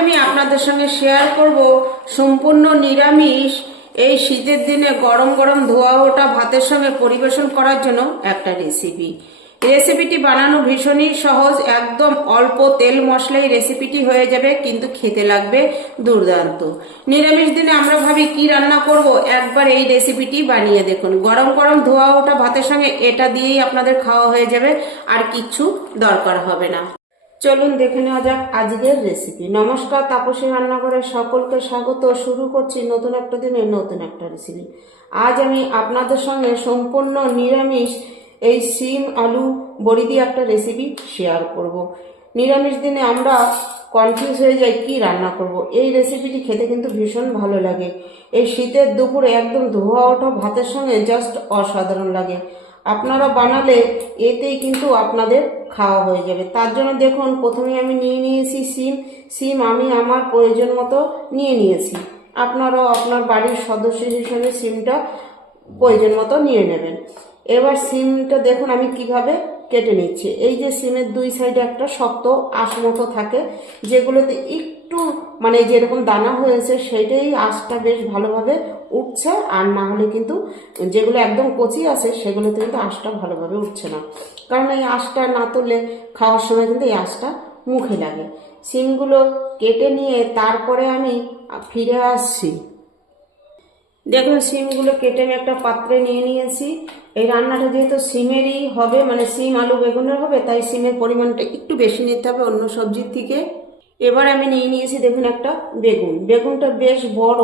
আমি আপনাদের সঙ্গে শেয়ার করব সম্পূর্ণ নিরামিষ এই শীতের দিনে গরম গরম ধোয়া ওঠা ভাতের সঙ্গে পরিবেশন করার জন্য একটা রেসিপিটি বানানো ভীষণই সহজ, একদম অল্প তেল মশলাই রেসিপিটি হয়ে যাবে, কিন্তু খেতে লাগবে দুর্দান্ত। নিরামিষ দিনে আমরা ভাবি কি রান্না করব, একবার এই রেসিপিটি বানিয়ে দেখুন। গরম গরম ধোয়া ওঠা ভাতের সঙ্গে এটা দিয়েই আপনাদের খাওয়া হয়ে যাবে, আর কিচ্ছু দরকার হবে না। চলুন দেখে নেওয়া যাক আজকের রেসিপি। নমস্কার, তাপসী রান্নাঘরে সকলকে স্বাগত। শুরু করছি নতুন একটা দিনে নতুন একটা রেসিপি। আজ আমি আপনাদের সঙ্গে সম্পূর্ণ নিরামিষ এই সিম আলু বড়ি দিয়ে একটা রেসিপি শেয়ার করব। নিরামিষ দিনে আমরা কনফিউজ হয়ে যাই কি রান্না করব। এই রেসিপিটি খেতে কিন্তু ভীষণ ভালো লাগে। এই শীতের দুপুরে একদম ধোয়া ওঠা ভাতের সঙ্গে জাস্ট অসাধারণ লাগে। আপনারা বানালে এতেই কিন্তু আপনাদের খাওয়া হয়ে যাবে। তার জন্য দেখুন, প্রথমে আমি নিয়ে নিয়েছি সিম আমি আমার প্রয়োজন মতো নিয়ে নিয়েছি। আপনারাও আপনার বাড়ির সদস্য হিসেবে সিমটা প্রয়োজন মতো নিয়ে নেবেন। এবার সিমটা দেখুন আমি কিভাবে কেটে নিচ্ছি। এই যে সিমের দুই সাইডে একটা শক্ত আঁশ মতো থাকে, যেগুলোতে একটু মানে যেরকম দানা হয়েছে সেইটাই আঁশটা বেশ ভালোভাবে উঠছে, আর না হলে কিন্তু যেগুলো একদম কচি আছে সেগুলোতে কিন্তু আঁশটা ভালোভাবে উঠছে না। কারণ এই আঁশটা না তুললে খাওয়ার সময় কিন্তু এই আঁশটা মুখে লাগে। সিমগুলো কেটে নিয়ে তারপরে আমি ফিরে আসছি। দেখুন, সিমগুলো কেটে আমি একটা পাত্রে নিয়ে নিয়েছি। এই রান্নাটা যেহেতু সিমেরই হবে, মানে সিম আলু বেগুনের হবে, তাই সিমের পরিমাণটা একটু বেশি নিতে হবে অন্য সবজির থেকে। এবার আমি নিয়ে নিয়েছি দেখুন একটা বেগুনটা বেশ বড়,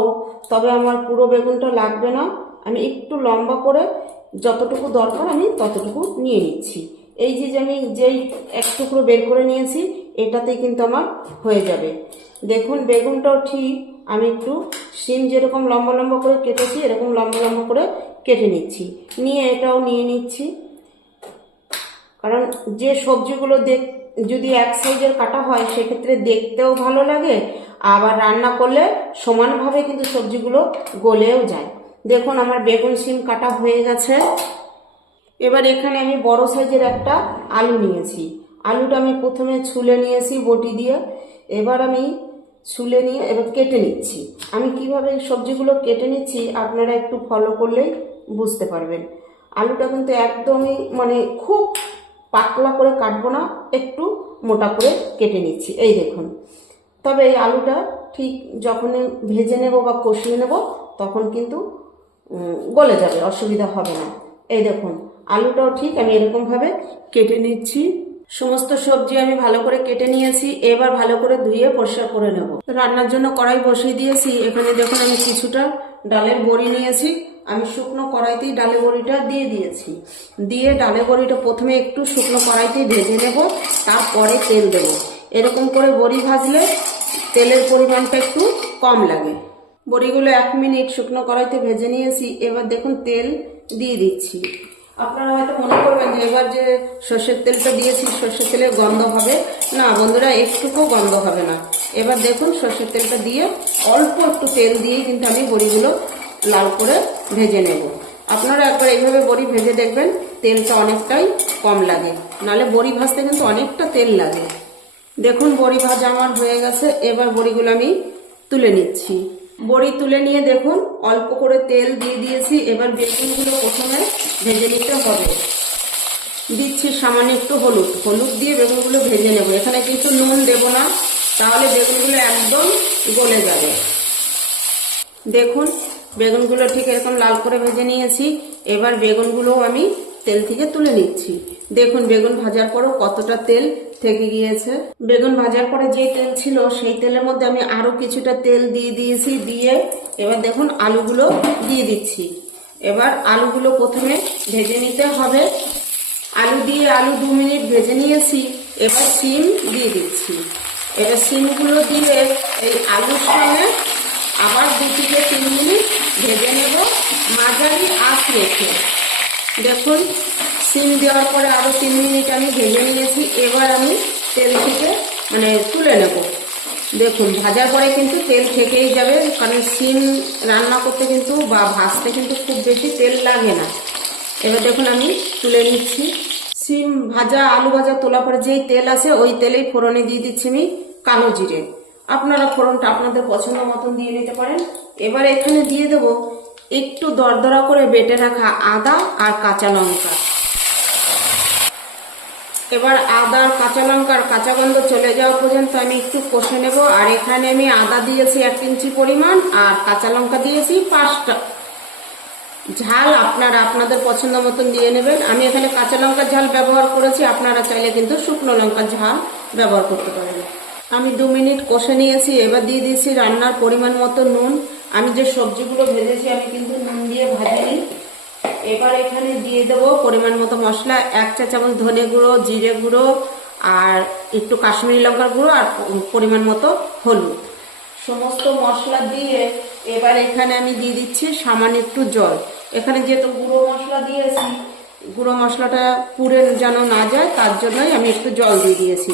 তবে আমার পুরো বেগুনটা লাগবে না। আমি একটু লম্বা করে যতটুকু দরকার আমি ততটুকু নিয়ে নিচ্ছি। এই যে আমি যেই এক টুকরো বের করে নিয়েছি এটাতেই কিন্তু আমার হয়ে যাবে। দেখুন, বেগুনটাও ঠিক আমি একটু সিম যেরকম লম্বা লম্বা করে কেটেছি এরকম লম্বা লম্বা করে কেটে নিচ্ছি। নিয়ে এটাও নিয়ে নিচ্ছি, কারণ যে সবজিগুলো যদি এক সাইজের কাটা হয় সেক্ষেত্রে দেখতেও ভালো লাগে, আবার রান্না করলে সমানভাবে কিন্তু সবজিগুলো গলেও যায়। দেখুন আমার বেগুন সিম কাটা হয়ে গেছে। এবার এখানে আমি বড় সাইজের একটা আলু নিয়েছি। আলুটা আমি প্রথমে ছুলে নিয়েছি বটি দিয়ে। এবার আমি ছুলে নিয়ে এবার কেটে নিচ্ছি। আমি কিভাবে সবজিগুলো কেটে নিচ্ছি আপনারা একটু ফলো করলেই বুঝতে পারবেন। আলুটা কিন্তু একদমই মানে খুব পাতলা করে কাটবো না, একটু মোটা করে কেটে নিচ্ছি। এই দেখুন, তবে এই আলুটা ঠিক যখনই ভেজে নেব বা কষিয়ে নেব তখন কিন্তু গলে যাবে, অসুবিধা হবে না। এই দেখুন আলুটাও ঠিক আমি এরকমভাবে কেটে নিচ্ছি। সমস্ত সবজি আমি ভালো করে কেটে নিয়েছি। এবার ভালো করে ধুয়ে পরিষ্কার করে নেব। রান্নার জন্য কড়াই বসিয়ে দিয়েছি। এখানে দেখুন আমি কিছুটা ডালের বড়ি নিয়েছি। আমি শুকনো কড়াইতেই ডালের বড়িটা দিয়ে দিয়েছি। দিয়ে ডালের বড়িটা প্রথমে একটু শুকনো কড়াইতেই ভেজে নেব, তারপরে তেল দেব। এরকম করে বড়ি ভাজলে তেলের পরিমাণটা একটু কম লাগে। বড়িগুলো 1 মিনিট শুকনো কড়াইতে ভেজে নিয়েছি। এবার দেখুন তেল দিয়ে দিচ্ছি। আপনারা হয়তো মনে করবেন যে এবার যে সর্ষের তেলটা দিয়েছি সর্ষের তেলের গন্ধ হবে। না বন্ধুরা, একটুকুও গন্ধ হবে না। এবার দেখুন সর্ষের তেলটা দিয়ে অল্প একটু তেল দিয়েই কিন্তু আমি বড়িগুলো লাল করে ভেজে নেব। আপনারা একবার এইভাবে বড়ি ভেজে দেখবেন, তেলটা অনেকটাই কম লাগে, নাহলে বড়ি ভাজতে কিন্তু অনেকটা তেল লাগে। দেখুন বড়ি ভাজা আমার হয়ে গেছে। এবার বড়িগুলো আমি তুলে নিচ্ছি। বড়ি তুলে নিয়ে দেখুন অল্প করে তেল দিয়ে দিয়েছি। এবার বেগুনগুলো প্রথমে ভেজে নিতে হবে। দিচ্ছি সামান্য একটু হলুদ দিয়ে বেগুনগুলো ভেজে নেব। এখানে কিন্তু নুন দেব না, তাহলে বেগুনগুলো একদম গলে যাবে। দেখুন বেগুনগুলো ঠিক এরকম লাল করে ভেজে নিয়েছি। এবার বেগুনগুলো আমি তেল থেকে তুলে নিচ্ছি। দেখুন বেগুন ভাজার পরও কতটা তেল থেকে গিয়েছে। বেগুন ভাজার পরে যে তেল ছিল সেই তেলের মধ্যে আমি আরো কিছুটা তেল দিয়ে দিয়েছি। দিয়ে এবার দেখুন আলুগুলো দিয়ে দিচ্ছি। এবার আলুগুলো প্রথমে ভেজে নিতে হবে। আলু 2 মিনিট ভেজে নিয়েছি। এবার সিম দিয়ে দিচ্ছি। এবার সিমগুলো দিয়ে এই আলুর সঙ্গে আবার 2 থেকে 3 মিনিট ভেজে নেব, মাঝারি আঁচ রেখে। দেখুন সিম দেওয়ার পরে আরো 3 মিনিট আমি ভেজে নিয়েছি। এবার আমি তেল থেকে তুলে নেব। দেখুন ভাজার পরে কিন্তু তেল থেকেই যাবে, কারণ সিম রান্না করতে কিন্তু বা ভাজতে কিন্তু খুব বেশি তেল লাগে না। এবার দেখুন আমি তুলে নিচ্ছি। সিম ভাজা আলু ভাজা তোলা পরে যেই তেল আছে ওই তেলেই ফোড়নে দিয়ে দিচ্ছি আমি কালো জিরে। আপনারা ফোড়নটা আপনাদের পছন্দ মতন দিয়ে নিতে পারেন। এবার এখানে দিয়ে দেব একটু দরদরা করে বেটে রাখা আদা আর কাঁচা লঙ্কা। এবার আদা আর কাঁচা লঙ্কার কাঁচা গন্ধ চলে যাওয়া পর্যন্ত আমি একটু কষে নেব। আর এখানে আমি আদা দিয়েছি 1 ইঞ্চি পরিমাণ আর কাঁচা লঙ্কা দিয়েছি 5টা। ঝাল আপনারা আপনাদের পছন্দ মতন দিয়ে নেবেন। আমি এখানে কাঁচা লঙ্কার ঝাল ব্যবহার করেছি, আপনারা চাইলে কিন্তু শুকনো লঙ্কার ঝাল ব্যবহার করতে পারেন। আমি 2 মিনিট কষে নিয়েছি। এবার দিয়ে দিয়েছি রান্নার পরিমাণ মতো নুন। আমি যে সবজিগুলো ভেজেছি আমি কিন্তু নুন দিয়ে ভাজিনি। এবার এখানে দিয়ে দেবো পরিমাণ মতো মশলা, 1 চা চামচ ধনে গুঁড়ো, জিরে গুঁড়ো আর একটু কাশ্মীরি লঙ্কার গুঁড়ো আর পরিমাণ মতো হলুদ। সমস্ত মশলা দিয়ে এবার এখানে আমি দিয়ে দিচ্ছি সামান্য একটু জল। এখানে যেহেতু গুঁড়ো মশলা দিয়েছি, গুঁড়ো মশলাটা পুড়ে যেন না যায় তার জন্যই আমি একটু জল দিয়ে দিয়েছি।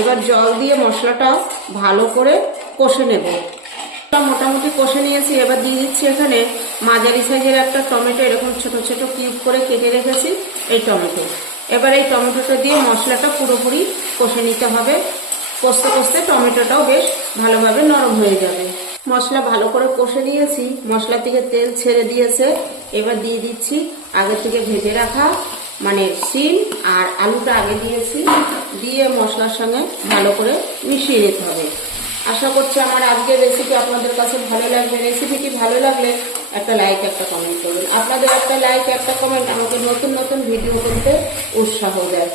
এবার জল দিয়ে মশলাটা ভালো করে কষে নেব। মোটামুটি কষে নিয়েছি। এবার দিয়ে দিচ্ছি এখানে মাঝারি সাইজের একটা টমেটো, এরকম ছোট ছোট কিউব করে কেটে রেখেছি এই টমেটো। এবার এই টমেটোটা দিয়ে মশলাটা পুরোপুরি কষে নিতে হবে। কষতে কষতে টমেটোটাও বেশ ভালোভাবে নরম হয়ে যাবে। মশলা ভালো করে কষে নিয়েছি, মশলা থেকে তেল ছেড়ে দিয়েছে। এবার দিয়ে দিচ্ছি আগে থেকে ভেজে রাখা সিম আর আলুটা আগে দিয়েছি, দিয়ে মশলার সঙ্গে ভালো করে মিশিয়ে নিতে হবে। আশা করছি আমার আজকের রেসিপি আপনাদের কাছে ভালো লাগবে। রেসিপিটি ভালো লাগলে একটা লাইক, একটা কমেন্ট করবেন। আপনাদের একটা লাইক, একটা কমেন্ট আমাকে নতুন নতুন ভিডিও করতে উৎসাহ দেয়।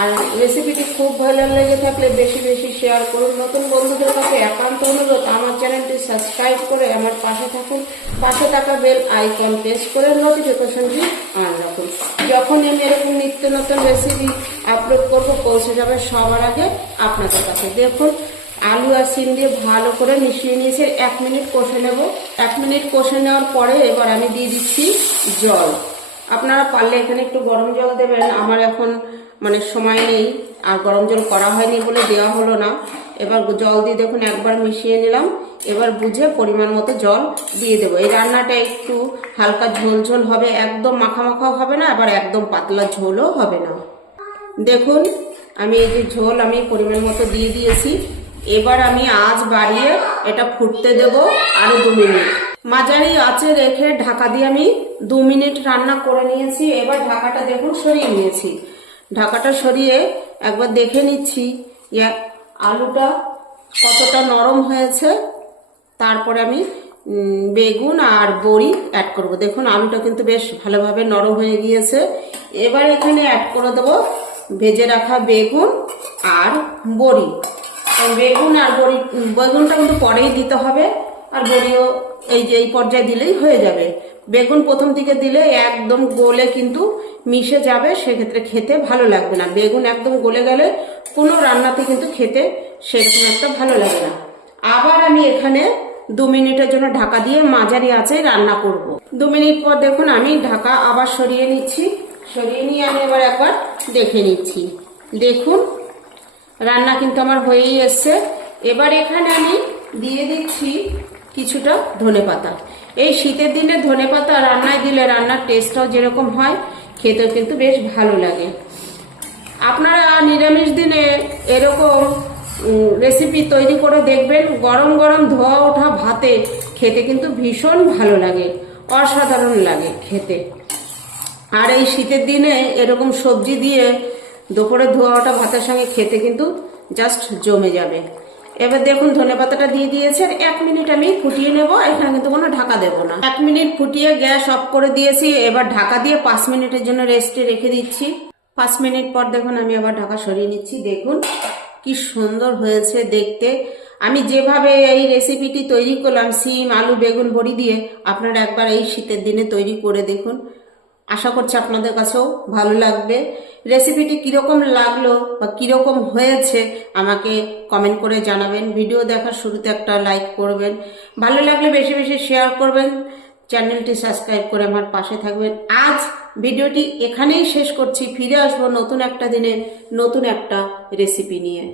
আর রেসিপিটি খুব ভালো লেগে থাকলে বেশি বেশি শেয়ার করুন। নতুন বন্ধুদের কাছে একান্ত অনুরোধ, আমার চ্যানেলটি সাবস্ক্রাইব করে আমার পাশে থাকুন। পাশে থাকা বেল আইকন প্রেস করে নোটিফিকেশনটি অন রাখুন। যখন আমি এরকম নিত্য নতুন রেসিপি আপলোড করব পৌঁছে যাবে সবার আগে আপনাদের কাছে। দেখুন আলু আর সিম দিয়ে ভালো করে মিশিয়ে নিয়েছি। 1 মিনিট কষে নেব। 1 মিনিট কষে নেওয়ার পরে এবার আমি দিয়ে দিচ্ছি জল। আপনারা পারলে এখানে একটু গরম জল দেবেন। আমার এখন সময় নেই আর গরম জল করা হয়নি বলে দেওয়া হলো না। এবার জল দিয়ে দেখুন একবার মিশিয়ে নিলাম। এবার বুঝে পরিমাণ মতো জল দিয়ে দেবো। এই রান্নাটা একটু হালকা ঝোল ঝোল হবে, একদম মাখা মাখাও হবে না, আবার একদম পাতলা ঝোলও হবে না। দেখুন আমি এই যে ঝোল আমি পরিমাণ মতো দিয়ে দিয়েছি। এবার আমি আঁচ বাড়িয়ে এটা ফুটতে দেব আরো 2 মিনিট। মাঝারি আঁচে রেখে ঢাকা দিয়ে আমি 2 মিনিট রান্না করে নিয়েছি। এবার ঢাকাটা দেখুন সরিয়ে নিয়েছি। ঢাকাটা সরিয়ে একবার দেখে নিচ্ছি আলুটা কতটা নরম হয়েছে। তারপরে আমি বেগুন আর বড়ি অ্যাড করব। দেখুন আলুটা কিন্তু বেশ ভালোভাবে নরম হয়ে গিয়েছে। এবার এখানে অ্যাড করে দেবো ভেজে রাখা বেগুন আর বড়ি। বেগুন আর বড়ি, বেগুনটা কিন্তু পরেই দিতে হবে আর বড়িও এই পর্যায়ে দিলেই হয়ে যাবে। বেগুন প্রথম দিকে দিলে একদম গলে কিন্তু মিশে যাবে, সেক্ষেত্রে খেতে ভালো লাগবে না। বেগুন একদম গলে গেলে কোনো রান্নাতে কিন্তু খেতে সেরকম একটা ভালো লাগে না। আবার আমি এখানে 2 মিনিটের জন্য ঢাকা দিয়ে মাঝারি আঁচে রান্না করব। 2 মিনিট পর দেখুন আমি ঢাকা আবার সরিয়ে নিচ্ছি। সরিয়ে নিয়ে আমি এবার একবার দেখে নিচ্ছি। দেখুন রান্না কিন্তু আমার হয়েই এসছে। এবার এখানে আমি দিয়ে দিচ্ছি কিছুটা ধনেপাতা। এই শীতের দিনে ধনেপাতা রান্নায় দিলে রান্নার টেস্টটাও যেরকম হয় খেতেও কিন্তু বেশ ভালো লাগে। আপনারা নিরামিষ দিনে এরকম রেসিপি তৈরি করে দেখবেন। গরম গরম ধোয়া ওঠা ভাতে খেতে কিন্তু ভীষণ ভালো লাগে, অসাধারণ লাগে খেতে। আর এই শীতের দিনে এরকম সবজি দিয়ে দুপুরে ধোয়া ওঠা ভাতের সঙ্গে খেতে কিন্তু জাস্ট জমে যাবে। এবার দেখুন ধনেপাতাটা দিয়ে দিয়েছে। 1 মিনিট আমি ফুটিয়ে নেব। এখানে কিন্তু কোনো ঢাকা দেব না। 1 মিনিট ফুটিয়ে গ্যাস অফ করে দিয়েছি। এবার ঢাকা দিয়ে 5 মিনিটের জন্য রেস্টে রেখে দিচ্ছি। 5 মিনিট পর দেখুন আমি আবার ঢাকা সরিয়ে নিচ্ছি। দেখুন কি সুন্দর হয়েছে দেখতে। আমি যেভাবে এই রেসিপিটি তৈরি করলাম সিম আলু বেগুন বড়ি দিয়ে, আপনারা একবার এই শীতের দিনে তৈরি করে দেখুন। আশা করছি আপনাদের কাছেও ভালো লাগবে। রেসিপিটি কিরকম লাগলো বা কিরকম হয়েছে আমাকে কমেন্ট করে জানাবেন। ভিডিও দেখার শুরুতে একটা লাইক করবেন, ভালো লাগলে বেশি বেশি শেয়ার করবেন, চ্যানেলটি সাবস্ক্রাইব করে আমার পাশে থাকবেন। আজ ভিডিওটি এখানেই শেষ করছি। ফিরে আসবো নতুন একটা দিনে নতুন একটা রেসিপি নিয়ে।